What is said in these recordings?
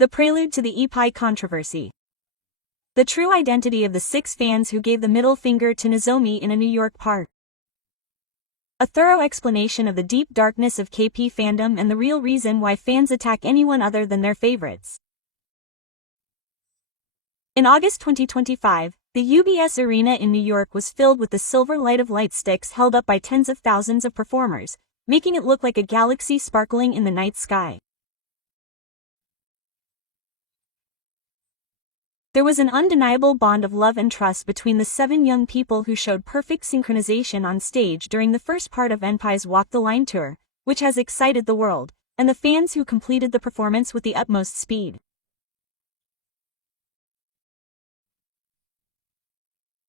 The prelude to the Enhypen controversy. The true identity of the 6 fans who gave the middle finger to Nozomi in a New York park. A thorough explanation of the deep darkness of K-pop fandom and the real reason why fans attack anyone other than their favorites. In August 2025, the UBS Arena in New York was filled with the silver light of light sticks held up by tens of thousands of performers, making it look like a galaxy sparkling in the night sky. There was an undeniable bond of love and trust between the 7 young people who showed perfect synchronization on stage during the first part of Enhypen's Walk the Line tour, which has excited the world, and the fans who completed the performance with the utmost speed.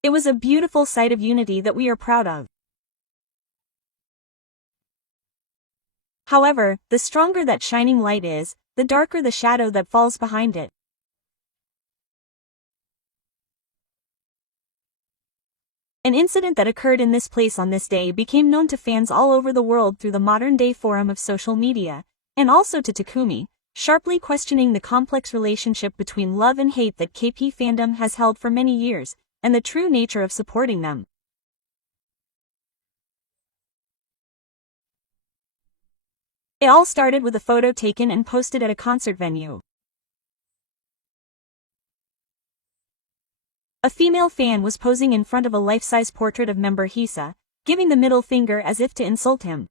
It was a beautiful sight of unity that we are proud of. However, the stronger that shining light is, the darker the shadow that falls behind it. An incident that occurred in this place on this day became known to fans all over the world through the modern-day forum of social media, and also to Takumi, sharply questioning the complex relationship between love and hate that K-pop fandom has held for many years, and the true nature of supporting them. It all started with a photo taken and posted at a concert venue. A female fan was posing in front of a life-size portrait of member Hisa, giving the middle finger as if to insult him.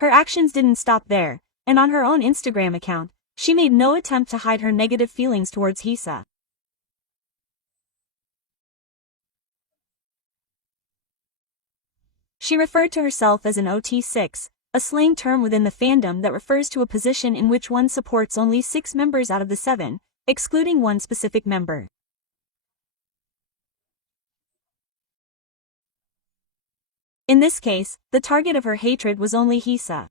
Her actions didn't stop there, and on her own Instagram account, she made no attempt to hide her negative feelings towards Hisa. She referred to herself as an Ot6, a slang term within the fandom that refers to a position in which one supports only 6 members out of the 7, excluding one specific member. In this case, the target of her hatred was only Hisa.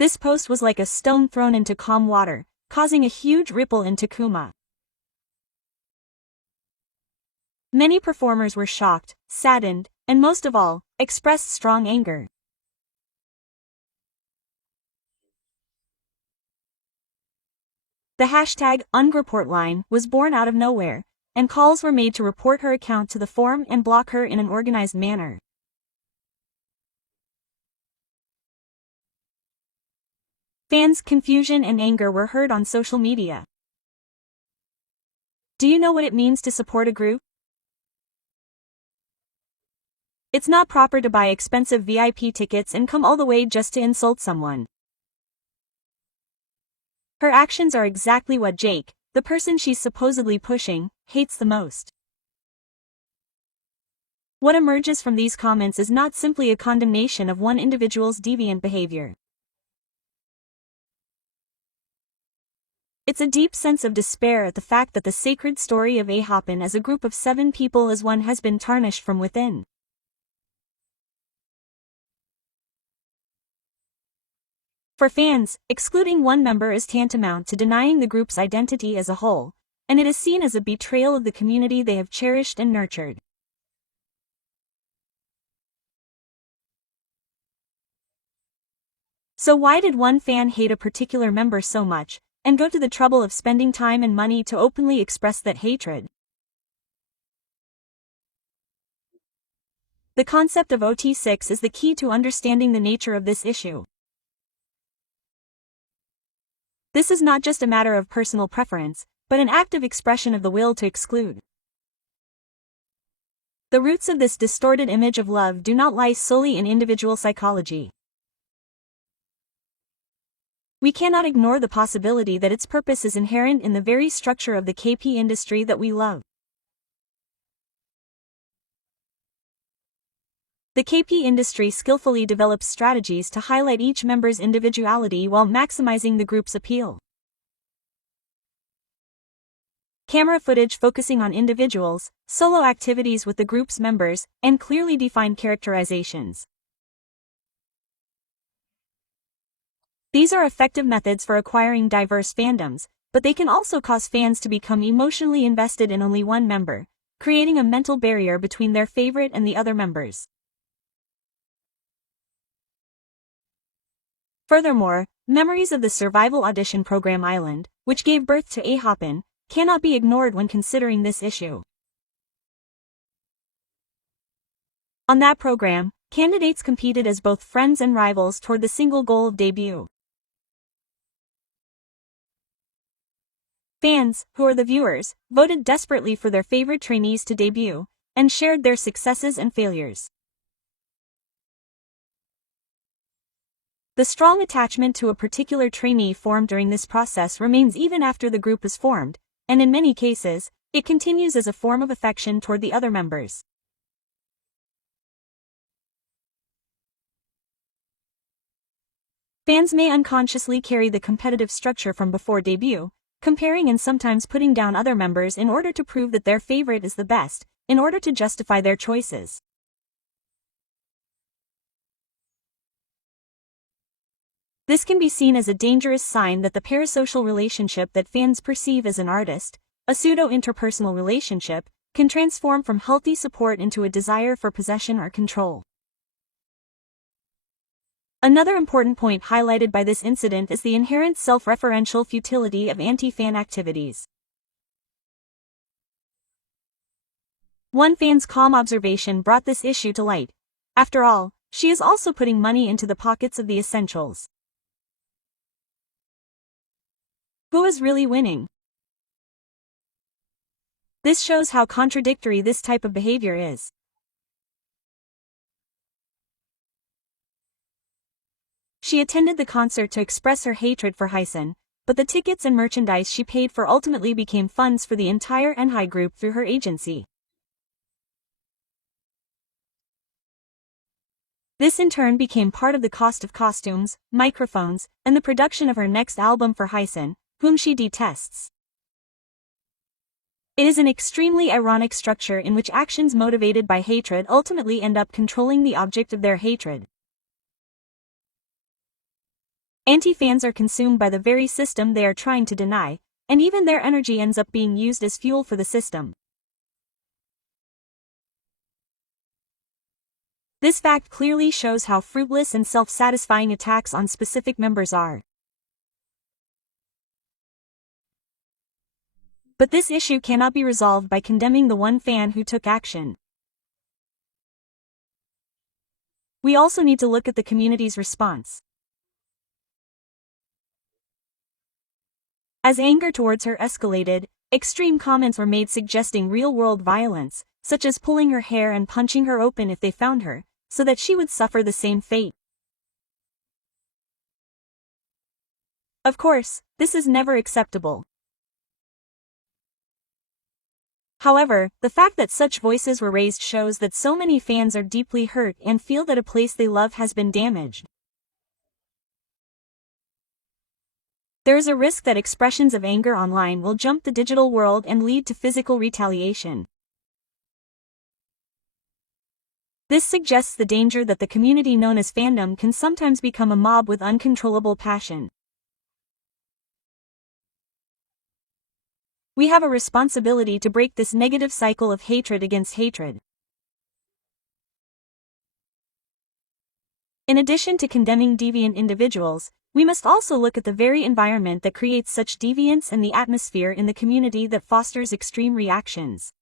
This post was like a stone thrown into calm water, causing a huge ripple in Takuma. Many performers were shocked, saddened, and most of all, expressed strong anger. The hashtag #unreport line was born out of nowhere, and calls were made to report her account to the forum and block her in an organized manner. Fans' confusion and anger were heard on social media. Do you know what it means to support a group? It's not proper to buy expensive VIP tickets and come all the way just to insult someone. Her actions are exactly what Jake, the person she's supposedly pushing, hates the most. What emerges from these comments is not simply a condemnation of one individual's deviant behavior. It's a deep sense of despair at the fact that the sacred story of Enhypen as a group of 7 people as one has been tarnished from within. For fans, excluding one member is tantamount to denying the group's identity as a whole, and it is seen as a betrayal of the community they have cherished and nurtured. So why did one fan hate a particular member so much, and go to the trouble of spending time and money to openly express that hatred? The concept of Ot6 is the key to understanding the nature of this issue. This is not just a matter of personal preference, but an active expression of the will to exclude. The roots of this distorted image of love do not lie solely in individual psychology. We cannot ignore the possibility that its purpose is inherent in the very structure of the K-pop industry that we love. The K-pop industry skillfully develops strategies to highlight each member's individuality while maximizing the group's appeal. Camera footage focusing on individuals, solo activities with the group's members, and clearly defined characterizations. These are effective methods for acquiring diverse fandoms, but they can also cause fans to become emotionally invested in only one member, creating a mental barrier between their favorite and the other members. Furthermore, memories of the survival audition program Island, which gave birth to Enhypen, cannot be ignored when considering this issue. On that program, candidates competed as both friends and rivals toward the single goal of debut. Fans, who are the viewers, voted desperately for their favorite trainees to debut, and shared their successes and failures. The strong attachment to a particular trainee formed during this process remains even after the group is formed, and in many cases, it continues as a form of affection toward the other members. Fans may unconsciously carry the competitive structure from before debut, comparing and sometimes putting down other members in order to prove that their favorite is the best, in order to justify their choices. This can be seen as a dangerous sign that the parasocial relationship that fans perceive as an artist, a pseudo-interpersonal relationship, can transform from healthy support into a desire for possession or control. Another important point highlighted by this incident is the inherent self-referential futility of anti-fan activities. One fan's calm observation brought this issue to light. After all, she is also putting money into the pockets of the essentials. Who is really winning? This shows how contradictory this type of behavior is. She attended the concert to express her hatred for Hysan, but the tickets and merchandise she paid for ultimately became funds for the entire Enhypen group through her agency. This in turn became part of the cost of costumes, microphones, and the production of her next album for Hysan, whom she detests. It is an extremely ironic structure in which actions motivated by hatred ultimately end up controlling the object of their hatred. Anti-fans are consumed by the very system they are trying to deny, and even their energy ends up being used as fuel for the system. This fact clearly shows how fruitless and self-satisfying attacks on specific members are. But this issue cannot be resolved by condemning the one fan who took action. We also need to look at the community's response. As anger towards her escalated, extreme comments were made suggesting real-world violence, such as pulling her hair and punching her open if they found her, so that she would suffer the same fate. Of course, this is never acceptable. However, the fact that such voices were raised shows that so many fans are deeply hurt and feel that a place they love has been damaged. There is a risk that expressions of anger online will jump the digital world and lead to physical retaliation. This suggests the danger that the community known as fandom can sometimes become a mob with uncontrollable passion. We have a responsibility to break this negative cycle of hatred against hatred. In addition to condemning deviant individuals, we must also look at the very environment that creates such deviance and the atmosphere in the community that fosters extreme reactions.